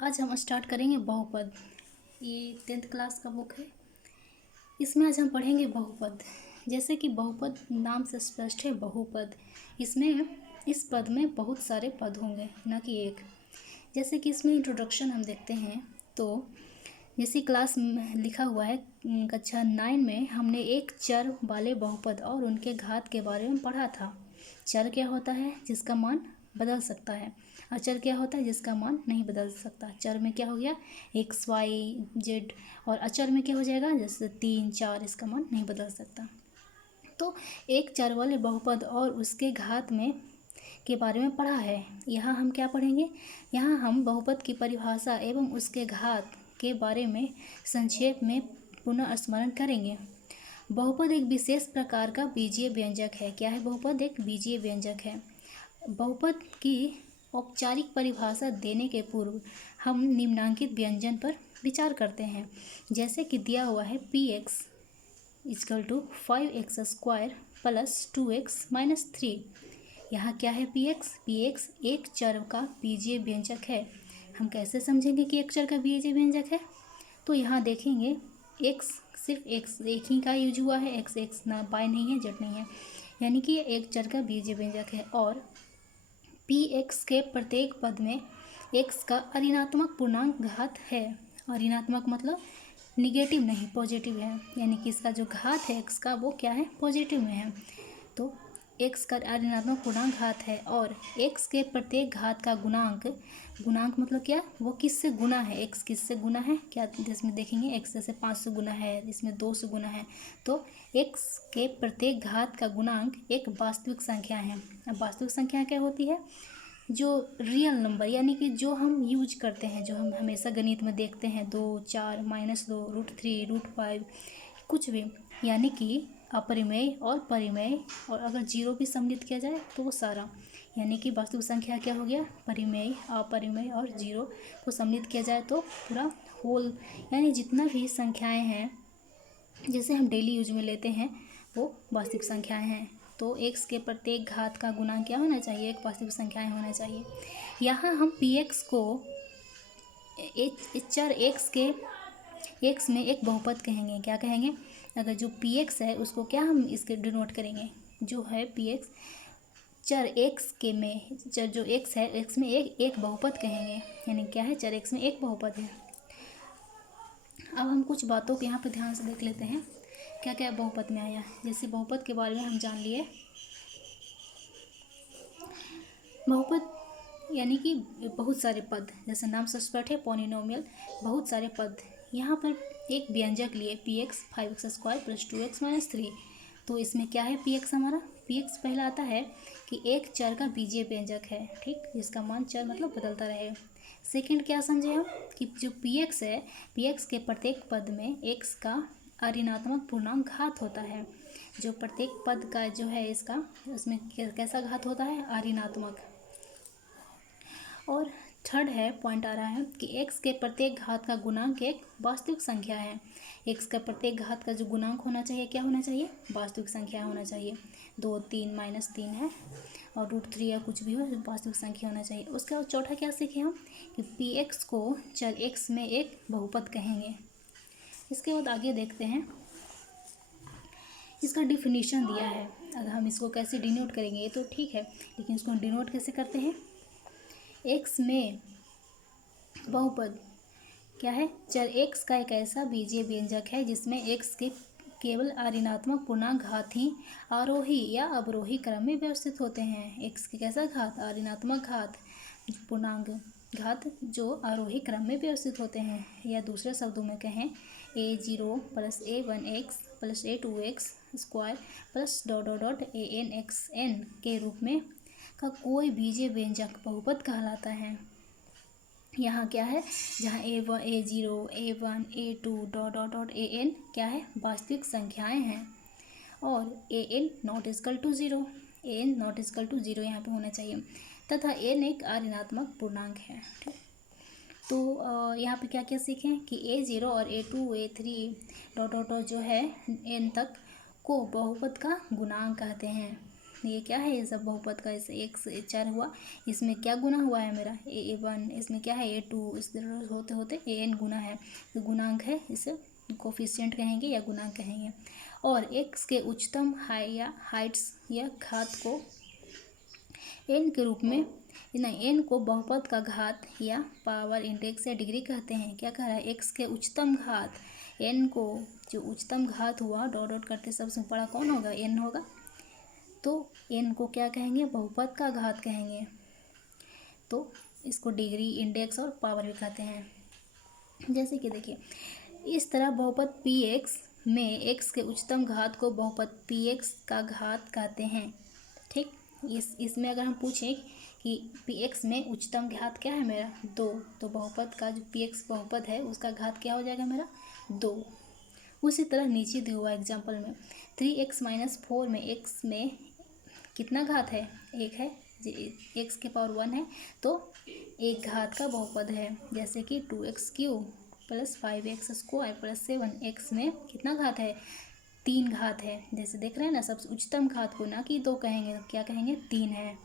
आज हम स्टार्ट करेंगे बहुपद। ये 10th क्लास का बुक है। इसमें आज हम पढ़ेंगे बहुपद। जैसे कि बहुपद नाम से स्पष्ट है, बहुपद। इसमें इस पद में बहुत सारे पद होंगे, न कि एक। जैसे कि इसमें इंट्रोडक्शन हम देखते हैं तो जैसे क्लास में लिखा हुआ है, कक्षा 9 में हमने एक चर वाले बहुपद और उनके घात के बारे में पढ़ा था। चर क्या होता है? जिसका मान बदल सकता है। अचर क्या होता है? जिसका मान नहीं बदल सकता। चर में क्या हो गया? X Y Z. और अचर में क्या हो जाएगा? जैसे 3 4, इसका मान नहीं बदल सकता। तो एक चर वाले बहुपद और उसके घात में के बारे में पढ़ा है। यहाँ हम क्या पढ़ेंगे? यहाँ हम बहुपद की परिभाषा एवं उसके घात के बारे में संक्षेप में पुनः स्मरण करेंगे। बहुपद एक विशेष प्रकार का बीजीय व्यंजक है। क्या है बहुपद? एक बीजीय व्यंजक है। बहुपद की औपचारिक परिभाषा देने के पूर्व हम निम्नांकित व्यंजन पर विचार करते हैं। जैसे कि दिया हुआ है px = 5x² + 2x - 3। यहाँ क्या है px? px एक चर का बीजीय व्यंजक है। हम कैसे समझेंगे कि एक चर का बीजीय व्यंजक है? तो यहाँ देखेंगे x सिर्फ एक ही का यूज हुआ है। x ना बाय नहीं है, जेड नहीं है, यानी कि ये एक चर का बीजीय व्यंजक है। और px के प्रत्येक पद में x का अऋणात्मक पूर्णांक घात है। अऋणात्मक मतलब निगेटिव नहीं, पॉजिटिव है, यानी कि इसका जो घात है x का वो क्या है? पॉजिटिव में है। तो x का ऋणात्मक पूर्णांक घात है। और x के प्रत्येक घात का गुणांक मतलब क्या? वो किससे गुना है? x किससे गुना है? क्या इसमें देखेंगे, x जैसे 5 से गुना है, इसमें 2 से गुना है। तो x के प्रत्येक घात का गुणांक एक वास्तविक संख्या है। अब वास्तविक संख्या क्या होती है? जो रियल नंबर, यानी कि जो हम यूज करते हैं, जो हम हमेशा गणित में देखते हैं, 2 4 -2 √3 √5 कुछ भी, यानी कि अपरिमेय और परिमेय। और अगर जीरो भी सम्मिलित किया जाए तो वो सारा, यानी कि वास्तविक संख्या क्या हो गया? परिमेय, अपरिमेय और जीरो को सम्मिलित किया जाए तो पूरा होल, यानी जितना भी संख्याएं हैं जैसे हम डेली यूज में लेते हैं वो वास्तविक संख्याएं हैं। तो x के प्रत्येक घात का गुणांक क्या होना चाहिए? एक वास्तविक संख्याएं होना चाहिए। यहाँ हम px को चर x में एक बहुपद कहेंगे। क्या कहेंगे? अगर जो px है उसको क्या हम इसके डिनोट करेंगे? जो है px चर x के में, चर जो x है x में एक बहुपद कहेंगे। यानी क्या है? चर x में एक बहुपद है। अब हम कुछ बातों को यहाँ पे ध्यान से देख लेते हैं, क्या क्या बहुपद में आया। जैसे बहुपद के बारे में हम जान लिए। बहुपद यानी कि बहुत सारे पद, जैसे नाम से स्पष्ट है, पॉलिनोमियल, बहुत सारे पद। यहाँ पर एक व्यंजक लिए px 5x² + 2x - 3। तो इसमें क्या है px हमारा? px पहला आता है कि एक चर का बीजीय व्यंजक है, ठीक, जिसका मान चर मतलब बदलता रहेगा। सेकंड क्या समझे हम? कि जो px है, px के प्रत्येक पद में x का अऋणात्मक पूर्णांक घात होता है। जो प्रत्येक पद का जो है इसका, उसमें कैसा घात होता है? अऋणात्मक। और थर्ड है पॉइंट आ रहा है कि x के प्रत्येक घात का गुणांक एक वास्तविक संख्या है। x का प्रत्येक घात का जो गुणांक होना चाहिए क्या होना चाहिए? वास्तविक संख्या होना चाहिए। 2 3 -3 है और √3 या कुछ भी हो, वास्तविक संख्या होना चाहिए। उसके बाद चौथा क्या सीखे हम? कि px को चर x में एक बहुपद कहेंगे। इसके बाद आगे देखते हैं, इसका डिफिनीशन दिया है। अगर हम इसको कैसे डिनोट करेंगे ये तो ठीक है, लेकिन इसको डिनोट कैसे करते हैं? x में बहुपद क्या है? चर x का एक ऐसा बीजीय व्यंजक है जिसमें x के केवल अऋणात्मक पूर्णांक घात ही आरोही या अवरोही क्रम में व्यवस्थित होते हैं। x के कैसा घात? अऋणात्मक घात, पूर्णांक घात जो आरोही क्रम में व्यवस्थित होते हैं। या दूसरे शब्दों में कहें, a0 + a1x + a2x² + ... anxn के रूप में का कोई बीजीय व्यंजक बहुपद कहलाता है। यहाँ क्या है? जहाँ a1 a0 a1 a2 ... an क्या है? वास्तविक संख्याएं हैं। और an ≠ 0, an ≠ 0 यहाँ पे होना चाहिए, तथा n एक अऋणात्मक पूर्णांक है, ठीक। तो यहाँ पे क्या क्या सीखें कि a0 और a2 a3 ... जो है n तक को बहुपद का गुणांक कहते हैं। ये क्या है, ये सब बहुपद का ऐसे x 4 हुआ, इसमें क्या गुना हुआ है मेरा a1, इसमें क्या है a2, इस तरह होते होते an गुना है, तो गुणांक है, इसे कोफिशिएंट कहेंगे या गुणांक कहेंगे। और x के उच्चतम हाइट्स या घात को n के रूप में, नहीं, n को बहुपद का घात या पावर इंडेक्स या डिग्री कहते हैं। क्या कह रहा है, x के उच्चतम घात, n को जो उच्चतम घात हुआ डॉट डॉट करते सबसे बड़ा कौन होगा, n होगा, तो n को क्या कहेंगे, बहुपद का घात कहेंगे, तो इसको डिग्री, इंडेक्स और पावर भी कहते हैं। जैसे कि देखिए, इस तरह बहुपद px में x के उच्चतम घात को बहुपद px का घात कहते हैं। ठीक, इसमें अगर हम पूछें कि px में उच्चतम घात क्या है मेरा 2, तो बहुपद का जो px बहुपद है उसका घात क्या हो जाएगा मेरा 2। उसी तरह नीचे दिया हुआ एग्जाम्पल में 3x - 4 में x में कितना घात है, 1 है, x के पावर 1 है, तो एक घात का बहुपद है। जैसे कि 2x³ + 5x² + 7x में कितना घात है, 3 घात है। जैसे देख रहे हैं ना, सबसे उच्चतम घात को ना कि 2 कहेंगे, क्या कहेंगे, 3 है।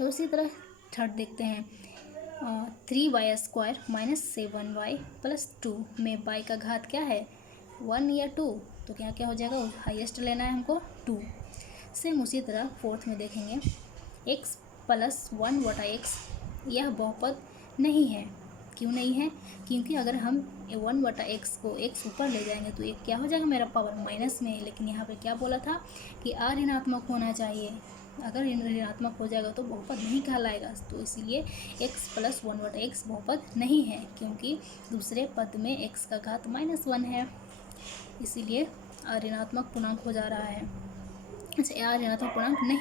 उसी तरह थर्ड देखते हैं, 3y² - 7y + 2 में y का घात क्या है, 1 या 2, तो क्या क्या हो जाएगा, हाईएस्ट लेना है हमको 2। सेम उसी तरह फोर्थ में देखेंगे, x + 1/x यह बहुपद नहीं है। क्यों नहीं है, क्योंकि अगर हम 1/x को x ऊपर ले जाएंगे तो एक क्या हो जाएगा मेरा, पावर माइनस में। लेकिन यहाँ पे क्या बोला था कि r ऋणात्मक होना चाहिए, अगर ऋणात्मक हो जाएगा तो बहुपद नहीं कहलाएगा। तो इसलिए x + 1/x बहुपद नहीं है, क्योंकि दूसरे पद में x का घात -1 है, इसीलिए ऋणात्मक पूर्णांक हो जा रहा है। अच्छा, ऋणात्मक पूर्णांक नहीं